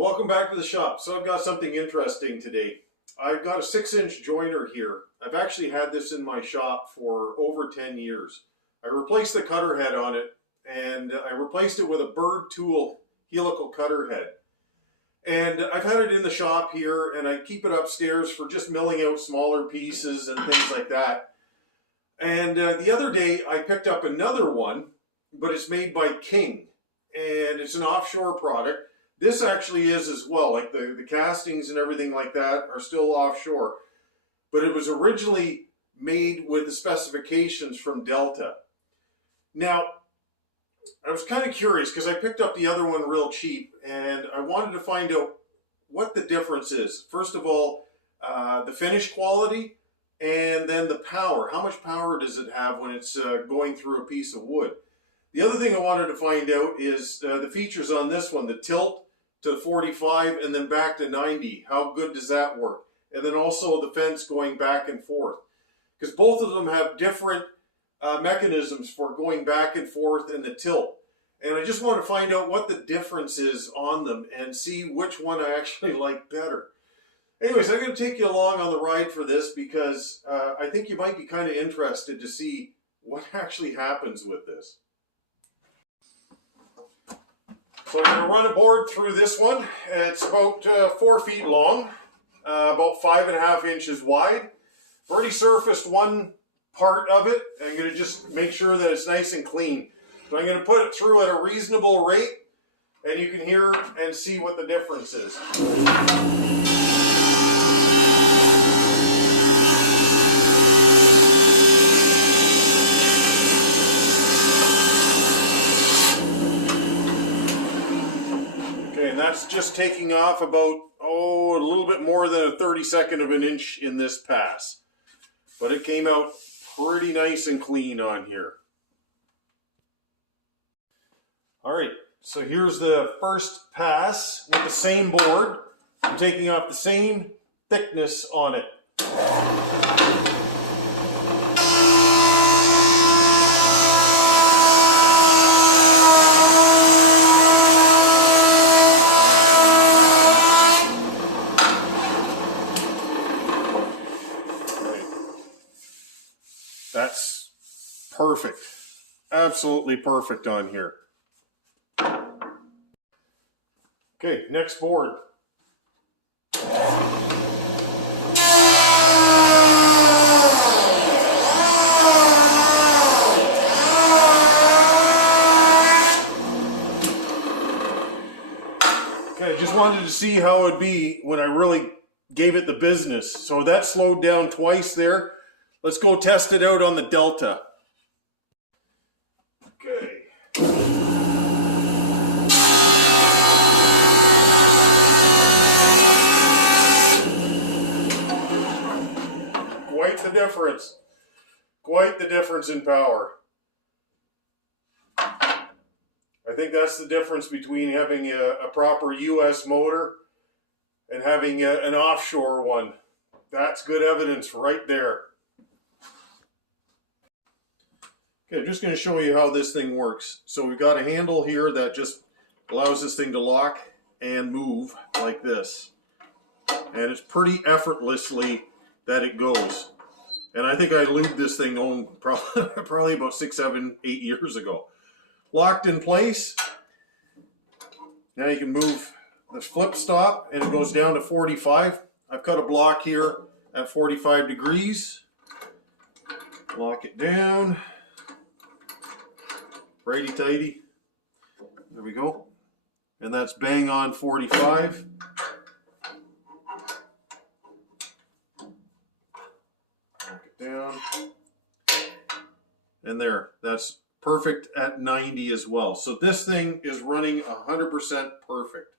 Well, welcome back to the shop. So I've got something interesting today. I've got a 6-inch joiner here. I've actually had this in my shop for over 10 years. I replaced the cutter head on it, and I replaced it with a bird tool helical cutter head. And I've had it in the shop here, and I keep it upstairs for just milling out smaller pieces and things like that. And the other day I picked up another one, but it's made by King, and it's an offshore product. This actually is as well, like the castings and everything like that are still offshore. But it was originally made with the specifications from Delta. Now, I was kind of curious because I picked up the other one real cheap, and I wanted to find out what the difference is. First of all, the finish quality, and then the power. How much power does it have when it's going through a piece of wood? The other thing I wanted to find out is the features on this one, the tilt to 45 and then back to 90. How good does that work? And then also the fence going back and forth. Because both of them have different mechanisms for going back and forth and the tilt. And I just want to find out what the difference is on them and see which one I actually like better. Anyways, I'm going to take you along on the ride for this because I think you might be kind of interested to see what actually happens with this. So I'm going to run a board through this one. It's about 4 feet long, about 5.5 inches wide. I've already surfaced one part of it. I'm going to just make sure that it's nice and clean. So I'm going to put it through at a reasonable rate, and you can hear and see what the difference is. And that's just taking off about, a little bit more than a 32nd of an inch in this pass. But it came out pretty nice and clean on here. All right, so here's the first pass with the same board. I'm taking off the same thickness on it. That's perfect. Absolutely perfect on here. Okay, next board. Okay, just wanted to see how it would be when I really gave it the business. So that slowed down twice there. Let's go test it out on the Delta. Okay. Quite the difference. Quite the difference in power. I think that's the difference between having a proper US motor and having an offshore one. That's good evidence right there. Okay, I'm just going to show you how this thing works. So we've got a handle here that just allows this thing to lock and move like this. And it's pretty effortlessly that it goes. And I think I lubed this thing on probably about 6, 7, 8 years ago. Locked in place. Now you can move the flip stop and it goes down to 45. I've cut a block here at 45 degrees. Lock it down. Righty tighty. There we go. And that's bang on 45. Lock it down. And there, that's perfect at 90 as well. So this thing is running 100% perfect.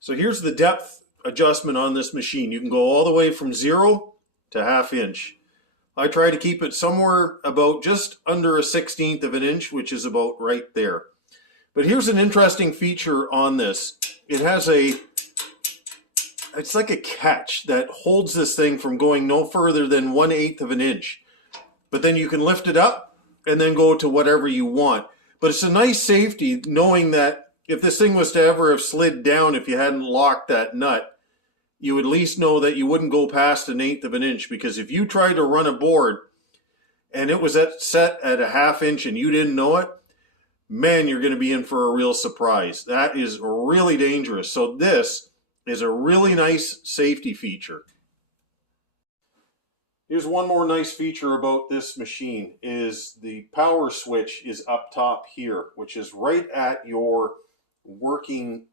So here's the depth adjustment on this machine. You can go all the way from 0 to 1/2 inch. I try to keep it somewhere about just under a 1/16 of an inch, which is about right there. But here's an interesting feature on this. It has it's like a catch that holds this thing from going no further than 1/8 of an inch. But then you can lift it up and then go to whatever you want. But it's a nice safety knowing that if this thing was to ever have slid down, if you hadn't locked that nut, you would at least know that you wouldn't go past 1/8 of an inch, because if you tried to run a board and it was set at a 1/2 inch and you didn't know it, man, you're going to be in for a real surprise. That is really dangerous. So this is a really nice safety feature. Here's one more nice feature about this machine is the power switch is up top here, which is right at your working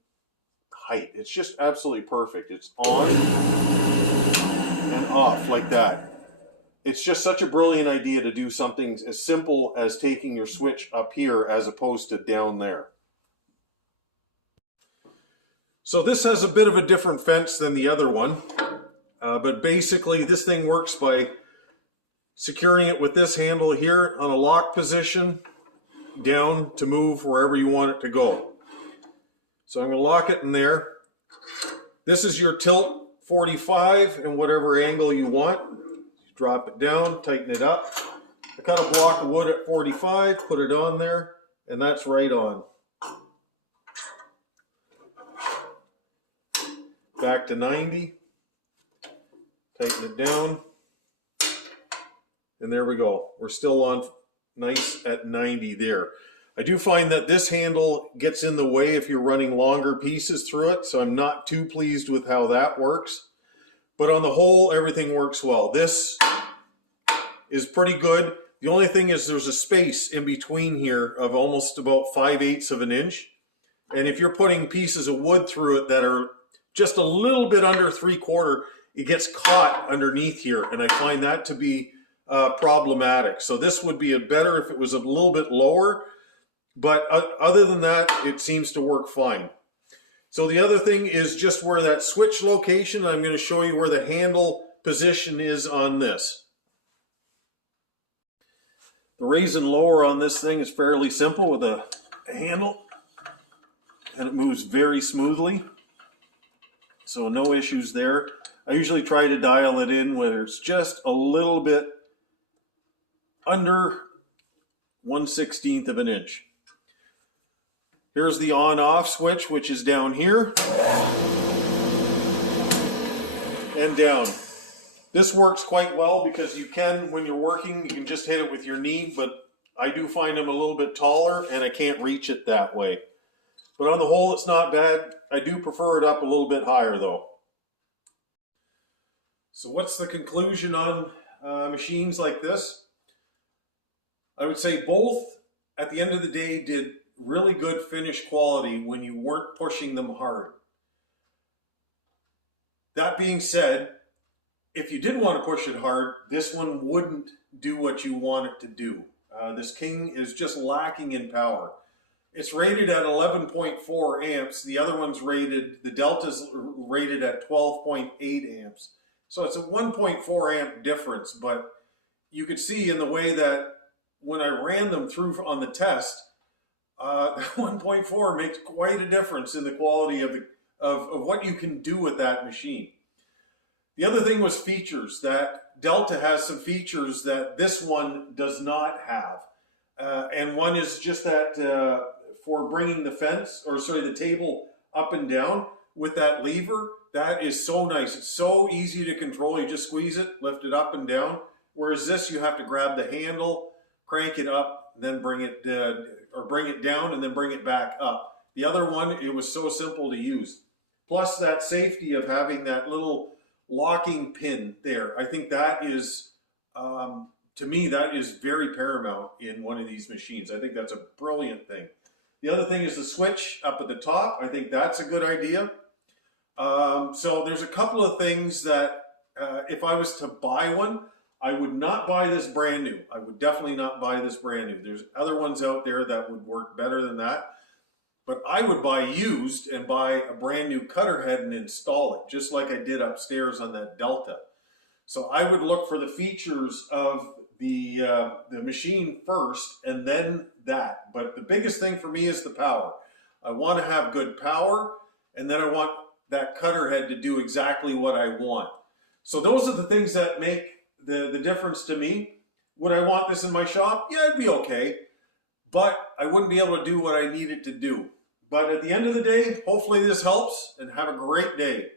height. It's just absolutely perfect. It's on and off like that. It's just such a brilliant idea to do something as simple as taking your switch up here as opposed to down there. So this has a bit of a different fence than the other one, but basically this thing works by securing it with this handle here on a lock position down to move wherever you want it to go. So I'm going to lock it in there. This is your tilt 45 and whatever angle you want. Drop it down, tighten it up. I cut a block of wood at 45, put it on there, and that's right on. Back to 90, tighten it down, and there we go. We're still on nice at 90 there. I do find that this handle gets in the way if you're running longer pieces through it, so I'm not too pleased with how that works. But on the whole, everything works well. This is pretty good. The only thing is there's a space in between here of almost about 5/8 of an inch. And if you're putting pieces of wood through it that are just a little bit under 3/4, it gets caught underneath here. And I find that to be problematic. So this would be better if it was a little bit lower. But other than that, it seems to work fine. So the other thing is just where that switch location, I'm going to show you where the handle position is on this. The raise and lower on this thing is fairly simple with a handle, and it moves very smoothly. So no issues there. I usually try to dial it in where it's just a little bit under 1/16 of an inch. Here's the on-off switch, which is down here and down. This works quite well because you can, when you're working, you can just hit it with your knee, but I do find them a little bit taller and I can't reach it that way. But on the whole, it's not bad. I do prefer it up a little bit higher though. So what's the conclusion on machines like this? I would say both, at the end of the day, did really good finish quality when you weren't pushing them hard. That being said, if you did want to push it hard, this one wouldn't do what you want it to do. This King is just lacking in power. It's rated at 11.4 amps. The other one's rated, the Delta's rated at 12.8 amps. So it's a 1.4 amp difference, but you could see in the way that when I ran them through on the test, 1.4 makes quite a difference in the quality of what you can do with that machine. The other thing was features. That Delta has some features that this one does not have. And one is just that for bringing the the table up and down with that lever, that is so nice. It's so easy to control. You just squeeze it, lift it up and down. Whereas this, you have to grab the handle, crank it up, then bring it down and then bring it back up. The other one, it was so simple to use. Plus that safety of having that little locking pin there. I think that is, to me, that is very paramount in one of these machines. I think that's a brilliant thing. The other thing is the switch up at the top. I think that's a good idea. So there's a couple of things that if I was to buy one, I would not buy this brand new. I would definitely not buy this brand new. There's other ones out there that would work better than that. But I would buy used and buy a brand new cutter head and install it, just like I did upstairs on that Delta. So I would look for the features of the machine first and then that. But the biggest thing for me is the power. I want to have good power, and then I want that cutter head to do exactly what I want. So those are the things that make the difference to me. Would I want this in my shop? Yeah, it'd be okay. But I wouldn't be able to do what I need it to do. But at the end of the day, hopefully this helps, and have a great day.